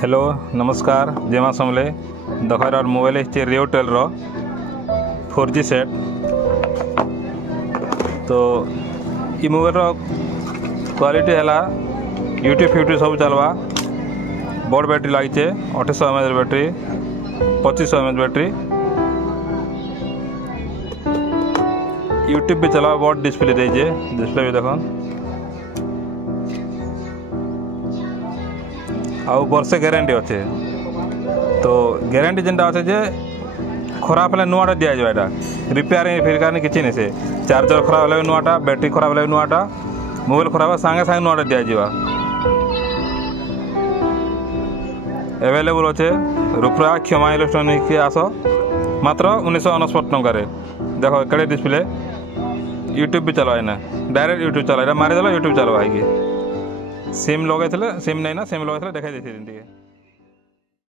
Hello नमस्कार जय मां समले दखर और मोबाइल है रियोटेल रो 4G सेट। तो ये मोबाइल रो क्वालिटी है यूट्यूब सब चलवा बड़ बैटरी लगी 2800 mAh battery 2500 mAh battery YouTube भी चला बड़ डिस्प्ले दीजिए डिस्प्ले भी देख आउ वर्षे ग्यारंटी अच्छे। तो ग्यारंटी जेनटा अच्छे जे खराब है नुआटा दि जाए रिपेयरिंग फिर कि नहीं से चार्जर खराब है नुआटा बैटरी खराब है नुआटा मोबाइल खराब सांगे सांगे नुआटा दि जा एवेलेबल अच्छे रुपरा क्षमा इलेक्ट्रॉनिक आस मात्र 1999 टकर देख कड़े डिस्प्ले यूट्यूब भी चलवा ना डायरेक्ट यूट्यूब चला मारिदेल यूट्यूब चलवा सिम लगे सिम नहीं ना सिम लगे देखा